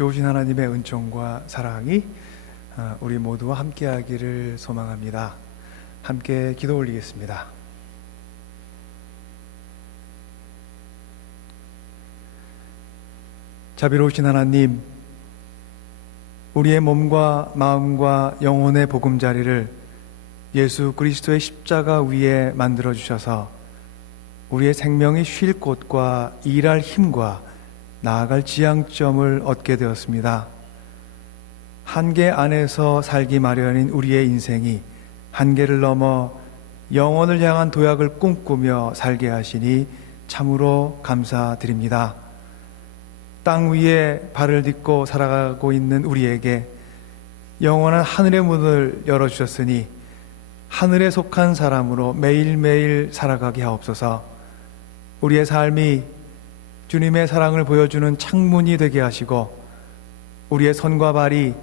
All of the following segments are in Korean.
좋으신 하나님의 은총과 사랑이 우리 모두와 함께하기를 소망합니다. 함께 기도 올리겠습니다. 자비로우신 하나님, 우리의 몸과 마음과 영혼의 보금자리를 예수 그리스도의 십자가 위에 만들어 주셔서 우리의 생명이 쉴 곳과 일할 힘과 나아갈 지향점을 얻게 되었습니다. 한계 안에서 살기 마련인 우리의 인생이 한계를 넘어 영혼을 향한 도약을 꿈꾸며 살게 하시니 참으로 감사드립니다. 땅 위에 발을 딛고 살아가고 있는 우리에게 영원한 하늘의 문을 열어주셨으니 하늘에 속한 사람으로 매일매일 살아가게 하옵소서. 우리의 삶이 주님의 사랑을 보여주는 창문이 되게 하시고 우리의 손과 발이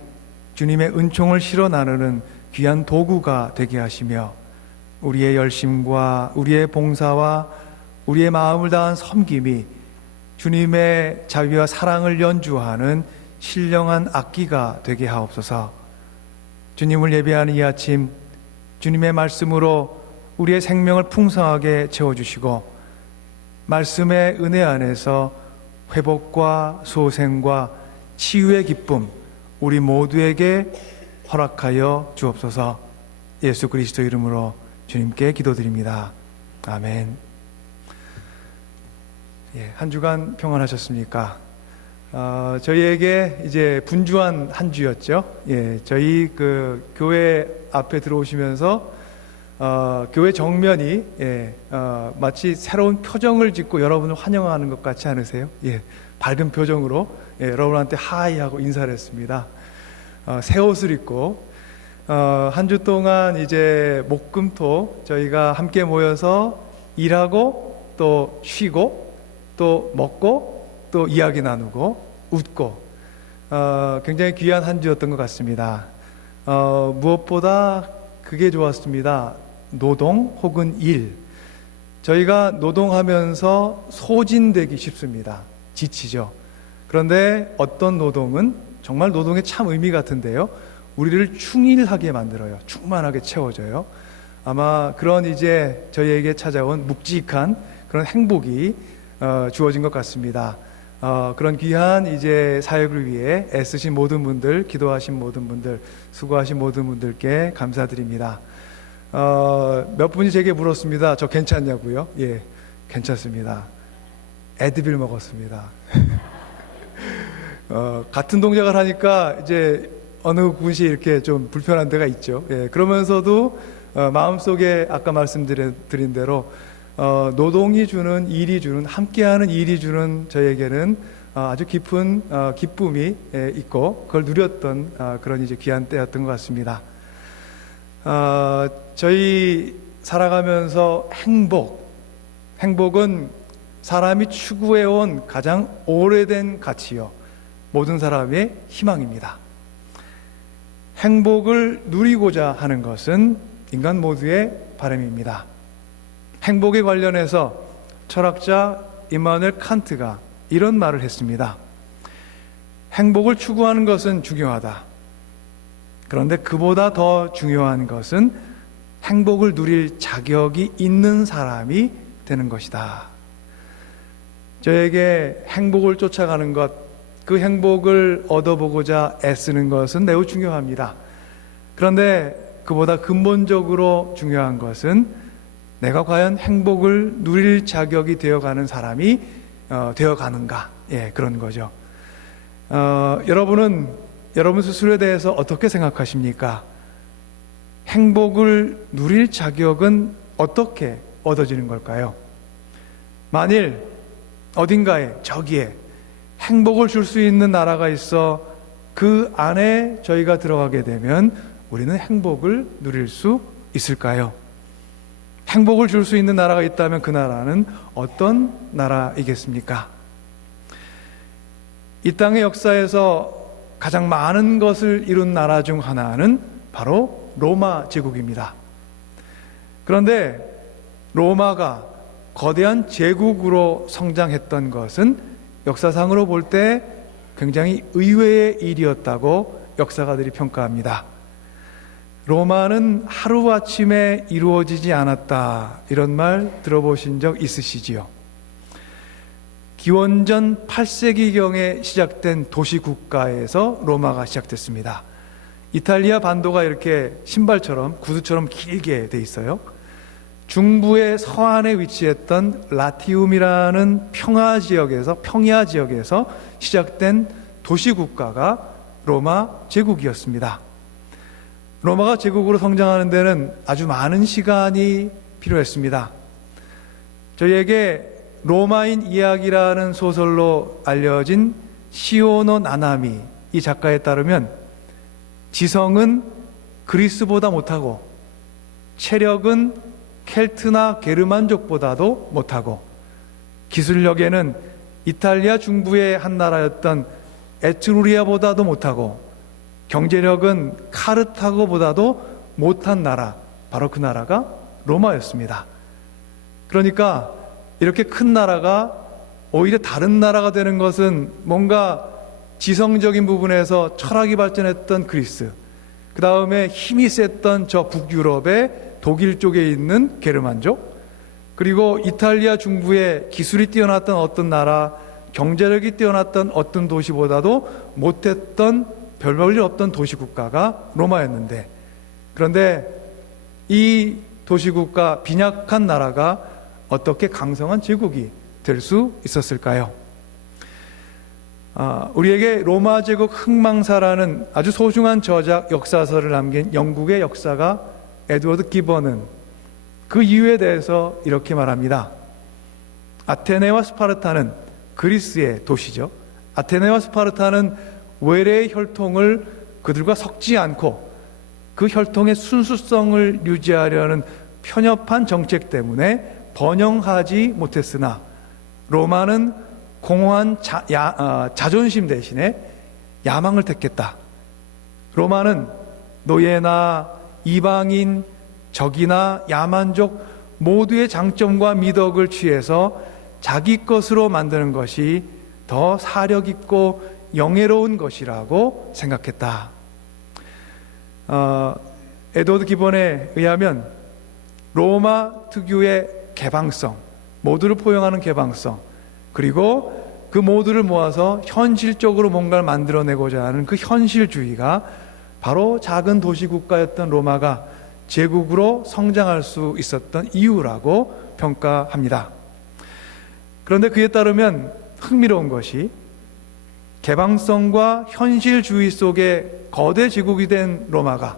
주님의 은총을 실어 나누는 귀한 도구가 되게 하시며 우리의 열심과 우리의 봉사와 우리의 마음을 다한 섬김이 주님의 자비와 사랑을 연주하는 신령한 악기가 되게 하옵소서. 주님을 예배하는 이 아침 주님의 말씀으로 우리의 생명을 풍성하게 채워주시고 말씀의 은혜 안에서 회복과 소생과 치유의 기쁨 우리 모두에게 허락하여 주옵소서. 예수 그리스도 이름으로 주님께 기도드립니다. 아멘. 한 주간 평안하셨습니까? 저희에게 이제 분주한 한 주였죠. 저희 그 교회 앞에 들어오시면서 교회 정면이 마치 새로운 표정을 짓고 여러분을 환영하는 것 같지 않으세요? 밝은 표정으로 여러분한테 하이 하고 인사를 했습니다. 새 옷을 입고 한 주 동안 이제 목금토 저희가 함께 모여서 일하고 또 쉬고 또 먹고 또 이야기 나누고 웃고 굉장히 귀한 한 주였던 것 같습니다. 무엇보다 그게 좋았습니다. 노동 혹은 일. 저희가 노동하면서 소진되기 쉽습니다. 지치죠. 그런데 어떤 노동은 정말 노동의 참 의미 같은데요, 우리를 충일하게 만들어요. 충만하게 채워줘요. 아마 그런 이제 저희에게 찾아온 묵직한 그런 행복이 주어진 것 같습니다. 그런 귀한 이제 사역을 위해 애쓰신 모든 분들, 기도하신 모든 분들, 수고하신 모든 분들께 감사드립니다. 몇 분이 제게 물었습니다. 저 괜찮냐고요? 괜찮습니다. 에드빌 먹었습니다. 같은 동작을 하니까 이제 어느 곳이 이렇게 좀 불편한 데가 있죠. 그러면서도 마음속에 아까 말씀드린 대로 노동이 주는, 일이 주는, 함께하는 일이 주는 저에게는 아주 깊은 기쁨이 있고 그걸 누렸던 그런 이제 귀한 때였던 것 같습니다. 저희 살아가면서 행복은 사람이 추구해온 가장 오래된 가치요, 모든 사람의 희망입니다. 행복을 누리고자 하는 것은 인간 모두의 바람입니다. 행복에 관련해서 철학자 임마누엘 칸트가 이런 말을 했습니다. 행복을 추구하는 것은 중요하다. 그런데 그보다 더 중요한 것은 행복을 누릴 자격이 있는 사람이 되는 것이다. 저에게 행복을 쫓아가는 것, 그 행복을 얻어보고자 애쓰는 것은 매우 중요합니다. 그런데 그보다 근본적으로 중요한 것은 내가 과연 행복을 누릴 자격이 되어가는 사람이 되어가는가, 그런 거죠. 여러분 스스로에 대해서 어떻게 생각하십니까? 행복을 누릴 자격은 어떻게 얻어지는 걸까요? 만일 어딘가에, 저기에 행복을 줄 수 있는 나라가 있어 그 안에 저희가 들어가게 되면 우리는 행복을 누릴 수 있을까요? 행복을 줄 수 있는 나라가 있다면 그 나라는 어떤 나라이겠습니까? 이 땅의 역사에서 가장 많은 것을 이룬 나라 중 하나는 바로 로마 제국입니다. 그런데 로마가 거대한 제국으로 성장했던 것은 역사상으로 볼 때 굉장히 의외의 일이었다고 역사가들이 평가합니다. 로마는 하루아침에 이루어지지 않았다, 이런 말 들어보신 적 있으시지요? 기원전 8세기경에 시작된 도시국가에서 로마가 시작됐습니다. 이탈리아 반도가 이렇게 신발처럼 구두처럼 길게 돼 있어요. 중부의 서안에 위치했던 라티움이라는 평야 지역에서 시작된 도시국가가 로마 제국이었습니다. 로마가 제국으로 성장하는 데는 아주 많은 시간이 필요했습니다. 저희에게 로마인 이야기라는 소설로 알려진 시오노 나나미 이 작가에 따르면 지성은 그리스보다 못하고 체력은 켈트나 게르만족보다도 못하고 기술력에는 이탈리아 중부의 한 나라였던 에트루리아보다도 못하고 경제력은 카르타고보다도 못한 나라, 바로 그 나라가 로마였습니다. 그러니까 이렇게 큰 나라가 오히려 다른 나라가 되는 것은 뭔가 지성적인 부분에서 철학이 발전했던 그리스, 그 다음에 힘이 셌던 저 북유럽의 독일 쪽에 있는 게르만족, 그리고 이탈리아 중부에 기술이 뛰어났던 어떤 나라, 경제력이 뛰어났던 어떤 도시보다도 못했던 별 볼 일 없던 도시국가가 로마였는데, 그런데 이 도시국가 빈약한 나라가 어떻게 강성한 제국이 될 수 있었을까요? 우리에게 로마 제국 흥망사라는 아주 소중한 저작 역사서를 남긴 영국의 역사가 에드워드 기번은 그 이유에 대해서 이렇게 말합니다. 아테네와 스파르타는 그리스의 도시죠. 아테네와 스파르타는 외래의 혈통을 그들과 섞지 않고 그 혈통의 순수성을 유지하려는 편협한 정책 때문에 번영하지 못했으나 로마는 공허한 자존심 대신에 야망을 택했다. 로마는 노예나 이방인, 적이나 야만족 모두의 장점과 미덕을 취해서 자기 것으로 만드는 것이 더 사력 있고 영예로운 것이라고 생각했다. 에드워드 기본에 의하면 로마 특유의 개방성, 모두를 포용하는 개방성, 그리고 그 모두를 모아서 현실적으로 뭔가를 만들어내고자 하는 그 현실주의가 바로 작은 도시국가였던 로마가 제국으로 성장할 수 있었던 이유라고 평가합니다. 그런데 그에 따르면 흥미로운 것이 개방성과 현실주의 속에 거대 제국이 된 로마가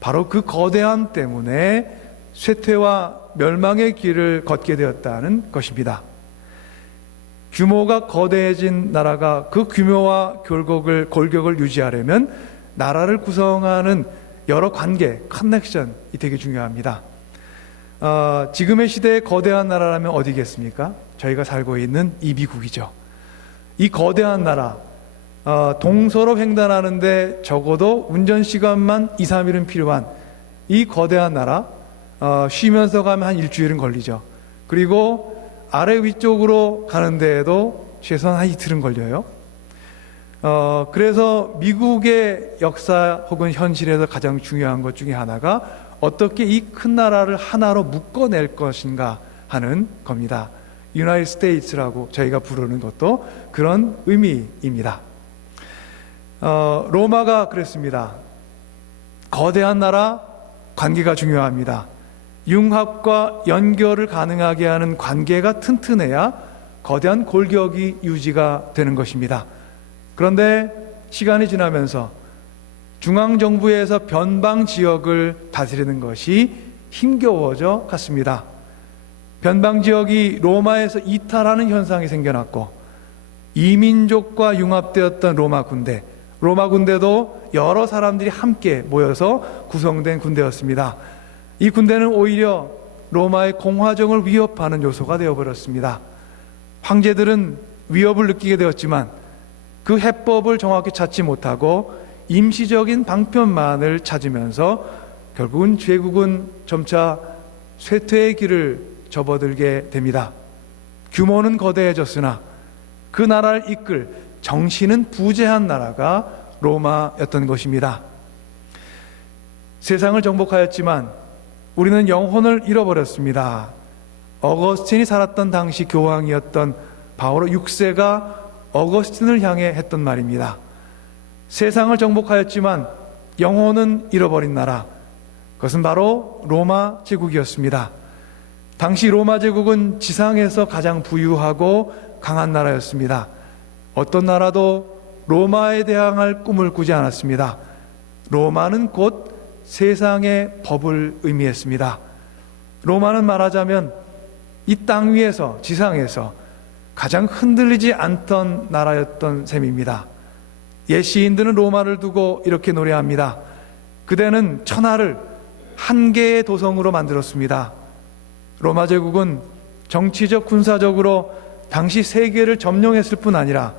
바로 그 거대함 때문에 쇠퇴와 멸망의 길을 걷게 되었다는 것입니다. 규모가 거대해진 나라가 그 규모와 골격을 유지하려면 나라를 구성하는 여러 관계, 커넥션이 되게 중요합니다. 지금의 시대에 거대한 나라라면 어디겠습니까? 저희가 살고 있는 이 미국이죠. 이 거대한 나라, 동서로 횡단하는데 적어도 운전 시간만 2, 3일은 필요한 이 거대한 나라, 쉬면서 가면 한 일주일은 걸리죠. 그리고 아래 위쪽으로 가는 데에도 최소한 한 이틀은 걸려요. 그래서 미국의 역사 혹은 현실에서 가장 중요한 것 중에 하나가 어떻게 이 큰 나라를 하나로 묶어낼 것인가 하는 겁니다. 유나이티드 스테이츠라고 저희가 부르는 것도 그런 의미입니다. 로마가 그랬습니다. 거대한 나라, 관계가 중요합니다. 융합과 연결을 가능하게 하는 관계가 튼튼해야 거대한 골격이 유지가 되는 것입니다. 그런데 시간이 지나면서 중앙정부에서 변방 지역을 다스리는 것이 힘겨워져 갔습니다. 변방 지역이 로마에서 이탈하는 현상이 생겨났고 이민족과 융합되었던 로마 군대도 여러 사람들이 함께 모여서 구성된 군대였습니다. 이 군대는 오히려 로마의 공화정을 위협하는 요소가 되어버렸습니다. 황제들은 위협을 느끼게 되었지만 그 해법을 정확히 찾지 못하고 임시적인 방편만을 찾으면서 결국은 제국은 점차 쇠퇴의 길을 접어들게 됩니다. 규모는 거대해졌으나 그 나라를 이끌 정신은 부재한 나라가 로마였던 것입니다. 세상을 정복하였지만 우리는 영혼을 잃어버렸습니다. 어거스틴이 살았던 당시 교황이었던 바오로 6세가 어거스틴을 향해 했던 말입니다. 세상을 정복하였지만 영혼은 잃어버린 나라, 그것은 바로 로마 제국이었습니다. 당시 로마 제국은 지상에서 가장 부유하고 강한 나라였습니다. 어떤 나라도 로마에 대항할 꿈을 꾸지 않았습니다. 로마는 곧 세상의 법을 의미했습니다. 로마는 말하자면 이 땅 위에서, 지상에서 가장 흔들리지 않던 나라였던 셈입니다. 옛 시인들은 로마를 두고 이렇게 노래합니다. 그대는 천하를 한 개의 도성으로 만들었습니다. 로마 제국은 정치적, 군사적으로 당시 세계를 점령했을 뿐 아니라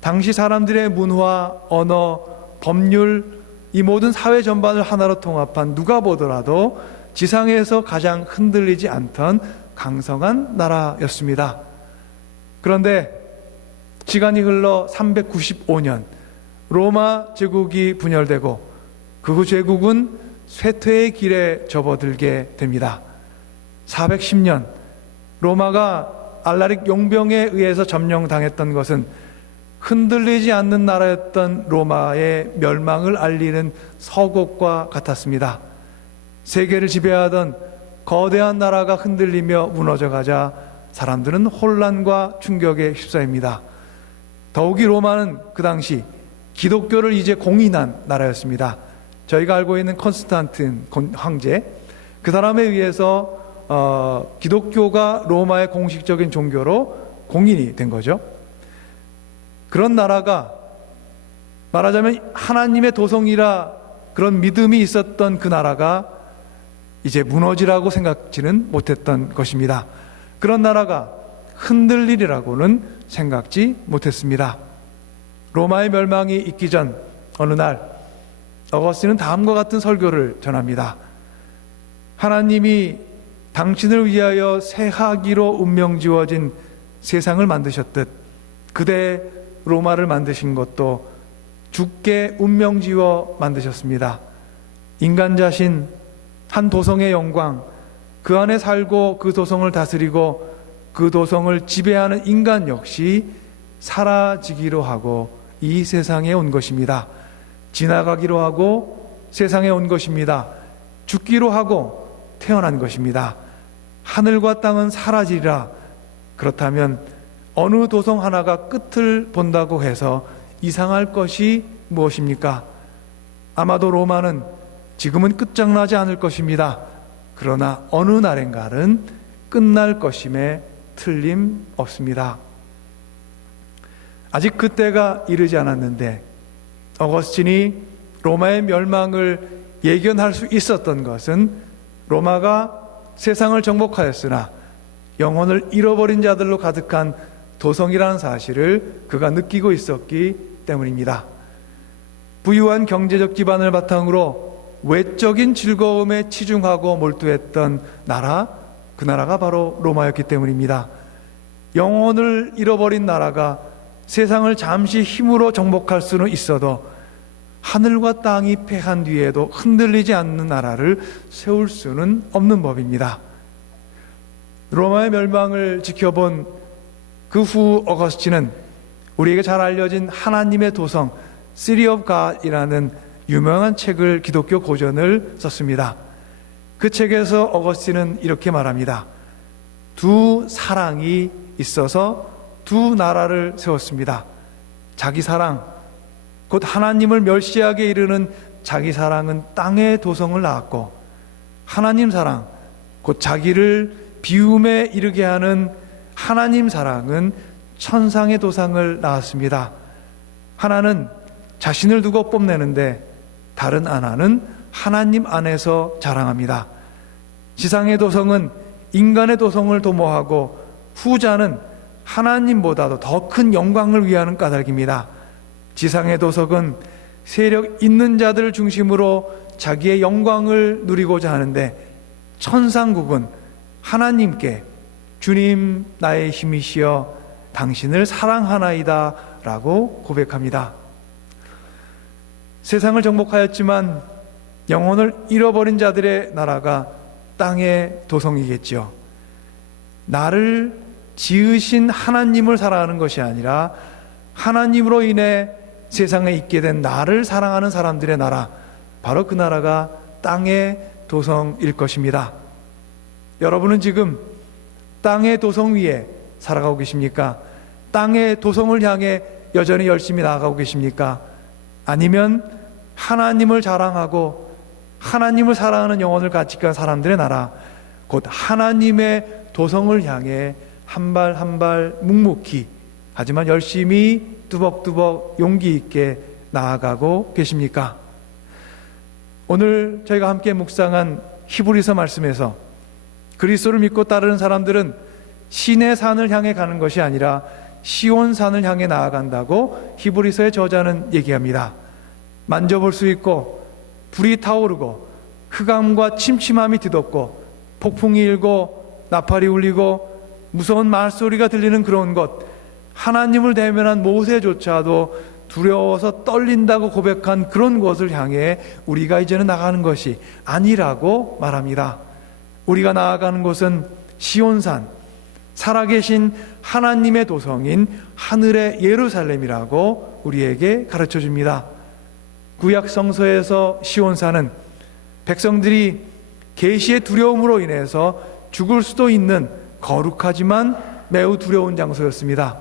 당시 사람들의 문화, 언어, 법률, 이 모든 사회 전반을 하나로 통합한 누가 보더라도 지상에서 가장 흔들리지 않던 강성한 나라였습니다. 그런데 시간이 흘러 395년 로마 제국이 분열되고 그 제국은 쇠퇴의 길에 접어들게 됩니다. 410년 로마가 알라릭 용병에 의해서 점령당했던 것은 흔들리지 않는 나라였던 로마의 멸망을 알리는 서곡과 같았습니다. 세계를 지배하던 거대한 나라가 흔들리며 무너져가자 사람들은 혼란과 충격에 휩싸입니다. 더욱이 로마는 그 당시 기독교를 이제 공인한 나라였습니다. 저희가 알고 있는 콘스탄틴 황제, 그 사람에 의해서 기독교가 로마의 공식적인 종교로 공인이 된 거죠. 그런 나라가 말하자면 하나님의 도성이라 그런 믿음이 있었던 그 나라가 이제 무너지라고 생각지는 못했던 것입니다. 그런 나라가 흔들리리라고는 생각지 못했습니다. 로마의 멸망이 있기 전 어느 날 어거스틴은 다음과 같은 설교를 전합니다. 하나님이 당신을 위하여 새하기로 운명 지어진 세상을 만드셨듯 그대 로마를 만드신 것도 주께 운명 지어 만드셨습니다. 인간 자신 한 도성의 영광, 그 안에 살고 그 도성을 다스리고 그 도성을 지배하는 인간 역시 사라지기로 하고 이 세상에 온 것입니다. 지나가기로 하고 세상에 온 것입니다. 죽기로 하고 태어난 것입니다. 하늘과 땅은 사라지리라. 그렇다면 어느 도성 하나가 끝을 본다고 해서 이상할 것이 무엇입니까? 아마도 로마는 지금은 끝장나지 않을 것입니다. 그러나 어느 날엔가는 끝날 것임에 틀림없습니다. 아직 그때가 이르지 않았는데 어거스틴이 로마의 멸망을 예견할 수 있었던 것은 로마가 세상을 정복하였으나 영혼을 잃어버린 자들로 가득한 도성이라는 사실을 그가 느끼고 있었기 때문입니다. 부유한 경제적 기반을 바탕으로 외적인 즐거움에 치중하고 몰두했던 나라, 그 나라가 바로 로마였기 때문입니다. 영혼을 잃어버린 나라가 세상을 잠시 힘으로 정복할 수는 있어도 하늘과 땅이 패한 뒤에도 흔들리지 않는 나라를 세울 수는 없는 법입니다. 로마의 멸망을 지켜본 그 후 어거스틴은 우리에게 잘 알려진 하나님의 도성 City of God이라는 유명한 책을, 기독교 고전을 썼습니다. 그 책에서 어거스틴은 이렇게 말합니다. 두 사랑이 있어서 두 나라를 세웠습니다. 자기 사랑, 곧 하나님을 멸시하게 이르는 자기 사랑은 땅의 도성을 낳았고, 하나님 사랑, 곧 자기를 비움에 이르게 하는 하나님 사랑은 천상의 도상을 낳았습니다. 하나는 자신을 두고 뽐내는데 다른 하나는 하나님 안에서 자랑합니다. 지상의 도성은 인간의 도성을 도모하고 후자는 하나님보다도 더 큰 영광을 위하는 까닭입니다. 지상의 도성은 세력 있는 자들을 중심으로 자기의 영광을 누리고자 하는데 천상국은 하나님께 주님 나의 힘이시여 당신을 사랑하나이다 라고 고백합니다. 세상을 정복하였지만 영혼을 잃어버린 자들의 나라가 땅의 도성이겠죠. 나를 지으신 하나님을 사랑하는 것이 아니라 하나님으로 인해 세상에 있게 된 나를 사랑하는 사람들의 나라, 바로 그 나라가 땅의 도성일 것입니다. 여러분은 지금 땅의 도성 위에 살아가고 계십니까? 땅의 도성을 향해 여전히 열심히 나아가고 계십니까? 아니면 하나님을 자랑하고 하나님을 사랑하는 영혼을 가지고 사람들의 나라, 곧 하나님의 도성을 향해 한 발 한 발 묵묵히 하지만 열심히 뚜벅뚜벅 용기 있게 나아가고 계십니까? 오늘 저희가 함께 묵상한 히브리서 말씀에서 그리스도를 믿고 따르는 사람들은 신의 산을 향해 가는 것이 아니라 시온산을 향해 나아간다고 히브리서의 저자는 얘기합니다. 만져볼 수 있고 불이 타오르고 흑암과 침침함이 뒤덮고 폭풍이 일고 나팔이 울리고 무서운 말소리가 들리는 그런 것, 하나님을 대면한 모세조차도 두려워서 떨린다고 고백한 그런 곳을 향해 우리가 이제는 나가는 것이 아니라고 말합니다. 우리가 나아가는 곳은 시온산, 살아계신 하나님의 도성인 하늘의 예루살렘이라고 우리에게 가르쳐 줍니다. 구약 성서에서 시온산은 백성들이 계시의 두려움으로 인해서 죽을 수도 있는 거룩하지만 매우 두려운 장소였습니다.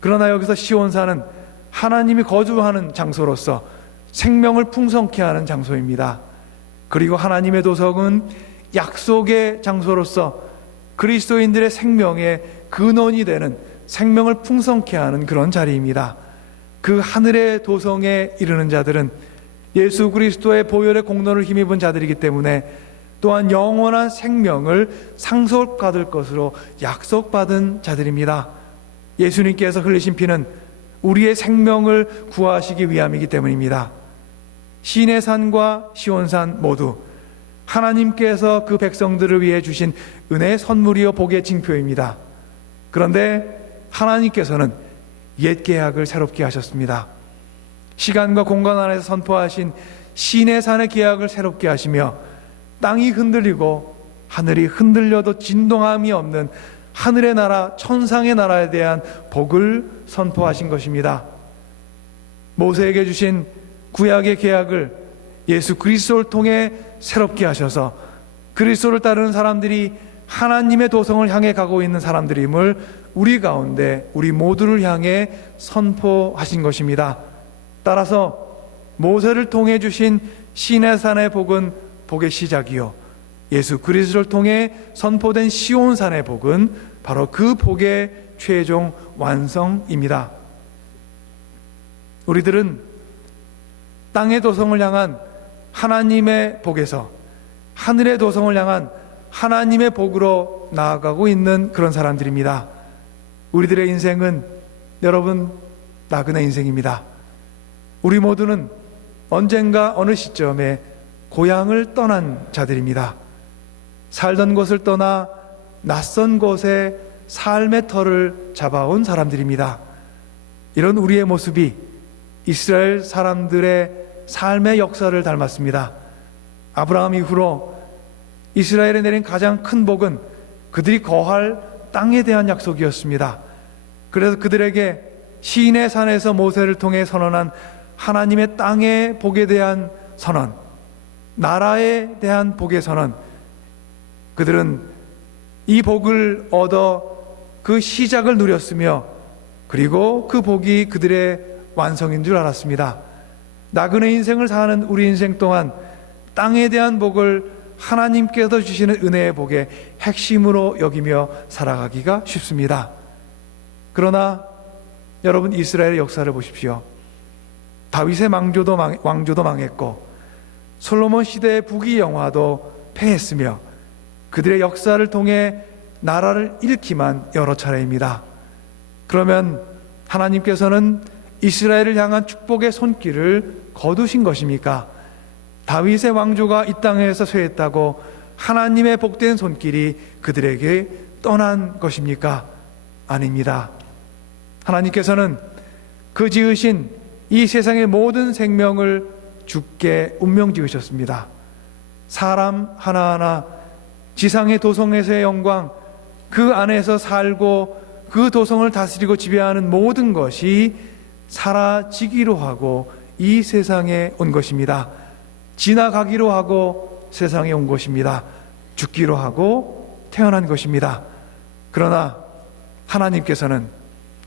그러나 여기서 시온산은 하나님이 거주하는 장소로서 생명을 풍성케 하는 장소입니다. 그리고 하나님의 도성은 약속의 장소로서 그리스도인들의 생명의 근원이 되는 생명을 풍성케 하는 그런 자리입니다. 그 하늘의 도성에 이르는 자들은 예수 그리스도의 보혈의 공로를 힘입은 자들이기 때문에 또한 영원한 생명을 상속받을 것으로 약속받은 자들입니다. 예수님께서 흘리신 피는 우리의 생명을 구하시기 위함이기 때문입니다. 시내 산과 시온산 모두 하나님께서 그 백성들을 위해 주신 은혜의 선물이요 복의 징표입니다. 그런데 하나님께서는 옛 계약을 새롭게 하셨습니다. 시간과 공간 안에서 선포하신 시내 산의 계약을 새롭게 하시며 땅이 흔들리고 하늘이 흔들려도 진동함이 없는 하늘의 나라, 천상의 나라에 대한 복을 선포하신 것입니다. 모세에게 주신 구약의 계약을 예수 그리스도를 통해 새롭게 하셔서 그리스도를 따르는 사람들이 하나님의 도성을 향해 가고 있는 사람들임을 우리 가운데 우리 모두를 향해 선포하신 것입니다. 따라서 모세를 통해 주신 시내산의 복은 복의 시작이요 예수 그리스도를 통해 선포된 시온산의 복은 바로 그 복의 최종 완성입니다. 우리들은 땅의 도성을 향한 하나님의 복에서 하늘의 도성을 향한 하나님의 복으로 나아가고 있는 그런 사람들입니다. 우리들의 인생은 여러분 나그네 인생입니다. 우리 모두는 언젠가 어느 시점에 고향을 떠난 자들입니다. 살던 곳을 떠나 낯선 곳에 삶의 터를 잡아온 사람들입니다. 이런 우리의 모습이 이스라엘 사람들의 삶의 역사를 닮았습니다. 아브라함 이후로 이스라엘에 내린 가장 큰 복은 그들이 거할 땅에 대한 약속이었습니다. 그래서 그들에게 시인의 산에서 모세를 통해 선언한 하나님의 땅의 복에 대한 선언, 나라에 대한 복의 선언, 그들은 이 복을 얻어 그 시작을 누렸으며 그리고 그 복이 그들의 완성인 줄 알았습니다. 나그네 인생을 사는 우리 인생 동안 땅에 대한 복을 하나님께서 주시는 은혜의 복의 핵심으로 여기며 살아가기가 쉽습니다. 그러나 여러분 이스라엘의 역사를 보십시오. 다윗의 왕조도 망했고 솔로몬 시대의 부귀 영화도 패했으며 그들의 역사를 통해 나라를 잃기만 여러 차례입니다. 그러면 하나님께서는 이스라엘을 향한 축복의 손길을 거두신 것입니까? 다윗의 왕조가 이 땅에서 쇠했다고 하나님의 복된 손길이 그들에게 떠난 것입니까? 아닙니다. 하나님께서는 그 지으신 이 세상의 모든 생명을 주께 운명 지으셨습니다. 사람 하나하나, 지상의 도성에서의 영광, 그 안에서 살고 그 도성을 다스리고 지배하는 모든 것이 사라지기로 하고 이 세상에 온 것입니다. 지나가기로 하고 세상에 온 것입니다. 죽기로 하고 태어난 것입니다. 그러나 하나님께서는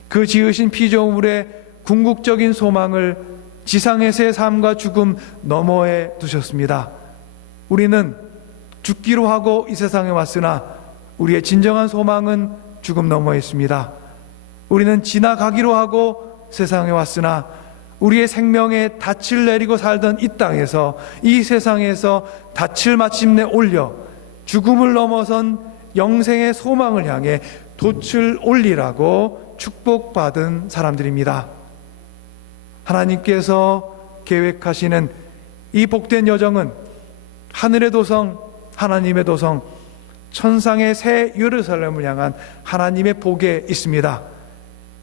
그 지으신 피조물의 궁극적인 소망을 지상에서의 삶과 죽음 너머에 두셨습니다. 우리는 죽기로 하고 이 세상에 왔으나 우리의 진정한 소망은 죽음 너머에 있습니다. 우리는 지나가기로 하고 세상에 왔으나 우리의 생명에 닻을 내리고 살던 이 땅에서, 이 세상에서 닻을 마침내 올려 죽음을 넘어선 영생의 소망을 향해 돛을 올리라고 축복받은 사람들입니다. 하나님께서 계획하시는 이 복된 여정은 하늘의 도성, 하나님의 도성, 천상의 새 예루살렘을 향한 하나님의 복에 있습니다.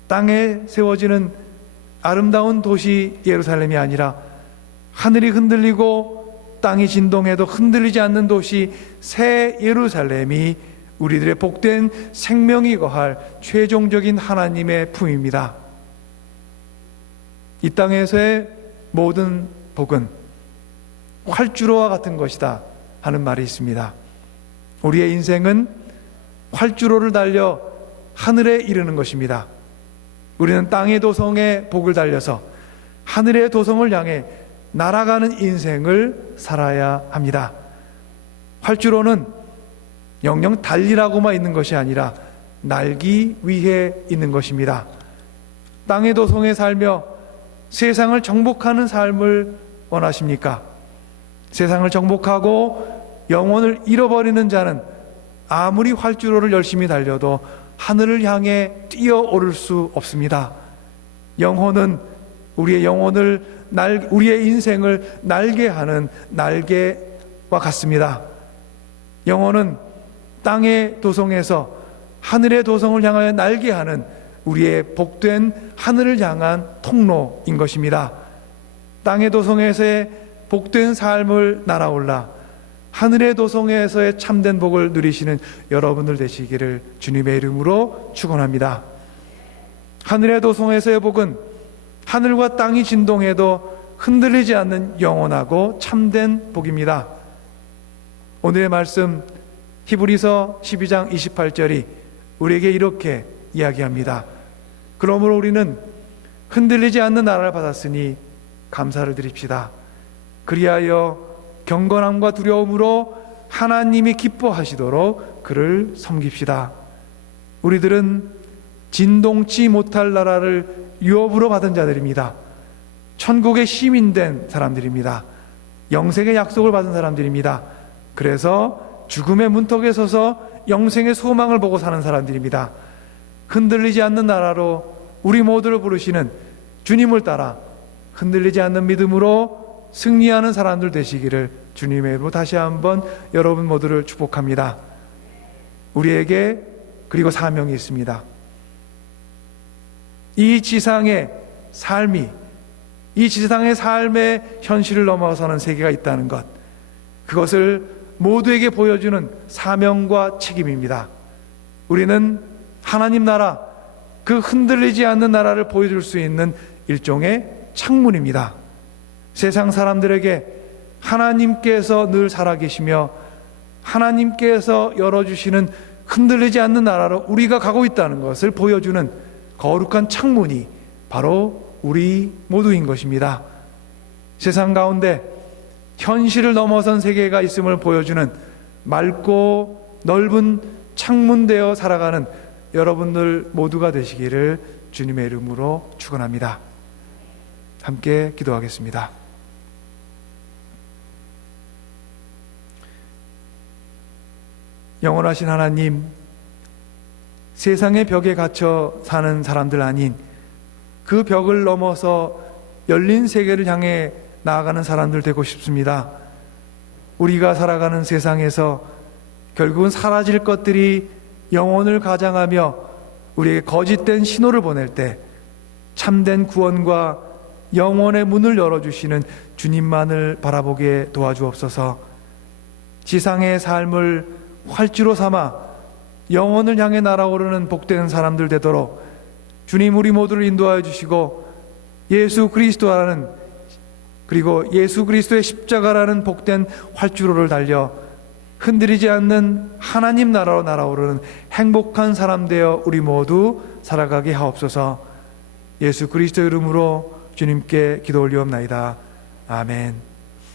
땅에 세워지는 아름다운 도시 예루살렘이 아니라 하늘이 흔들리고 땅이 진동해도 흔들리지 않는 도시 새 예루살렘이 우리들의 복된 생명이 거할 최종적인 하나님의 품입니다. 이 땅에서의 모든 복은 활주로와 같은 것이다 하는 말이 있습니다. 우리의 인생은 활주로를 달려 하늘에 이르는 것입니다. 우리는 땅의 도성에 복을 달려서 하늘의 도성을 향해 날아가는 인생을 살아야 합니다. 활주로는 영영 달리라고만 있는 것이 아니라 날기 위해 있는 것입니다. 땅의 도성에 살며 세상을 정복하는 삶을 원하십니까? 세상을 정복하고 영혼을 잃어버리는 자는 아무리 활주로를 열심히 달려도 하늘을 향해 뛰어오를 수 없습니다. 영혼은 우리의 영혼을 우리의 인생을 날게 하는 날개와 같습니다. 영혼은 땅의 도성에서 하늘의 도성을 향하여 날게 하는 우리의 복된 하늘을 향한 통로인 것입니다. 땅의 도성에서의 복된 삶을 날아올라 하늘의 도성에서의 참된 복을 누리시는 여러분들 되시기를 주님의 이름으로 축원합니다. 하늘의 도성에서의 복은 하늘과 땅이 진동해도 흔들리지 않는 영원하고 참된 복입니다. 오늘의 말씀 히브리서 12장 28절이 우리에게 이렇게 이야기합니다. 그러므로 우리는 흔들리지 않는 나라를 받았으니 감사를 드립시다. 그리하여 경건함과 두려움으로 하나님이 기뻐하시도록 그를 섬깁시다. 우리들은 진동치 못할 나라를 유업으로 받은 자들입니다. 천국의 시민된 사람들입니다. 영생의 약속을 받은 사람들입니다. 그래서 죽음의 문턱에 서서 영생의 소망을 보고 사는 사람들입니다. 흔들리지 않는 나라로 우리 모두를 부르시는 주님을 따라 흔들리지 않는 믿음으로 승리하는 사람들 되시기를 주님의 이름으로 다시 한번 여러분 모두를 축복합니다. 우리에게 그리고 사명이 있습니다. 이 지상의 삶이, 이 지상의 삶의 현실을 넘어서는 세계가 있다는 것, 그것을 모두에게 보여주는 사명과 책임입니다. 우리는 하나님 나라, 그 흔들리지 않는 나라를 보여줄 수 있는 일종의 창문입니다. 세상 사람들에게 하나님께서 늘 살아계시며 하나님께서 열어주시는 흔들리지 않는 나라로 우리가 가고 있다는 것을 보여주는 거룩한 창문이 바로 우리 모두인 것입니다. 세상 가운데 현실을 넘어선 세계가 있음을 보여주는 맑고 넓은 창문되어 살아가는 여러분들 모두가 되시기를 주님의 이름으로 축원합니다. 함께 기도하겠습니다. 영원하신 하나님, 세상의 벽에 갇혀 사는 사람들 아닌 그 벽을 넘어서 열린 세계를 향해 나아가는 사람들 되고 싶습니다. 우리가 살아가는 세상에서 결국은 사라질 것들이 영혼을 가장하며 우리에게 거짓된 신호를 보낼 때 참된 구원과 영원의 문을 열어주시는 주님만을 바라보게 도와주옵소서. 지상의 삶을 활주로 삼아 영원을 향해 날아오르는 복된 사람들 되도록 주님 우리 모두를 인도하여 주시고, 예수 그리스도라는, 그리고 예수 그리스도의 십자가라는 복된 활주로를 달려 흔들리지 않는 하나님 나라로 날아오르는 행복한 사람 되어 우리 모두 살아가게 하옵소서. 예수 그리스도 이름으로 주님께 기도 올리옵나이다. 아멘.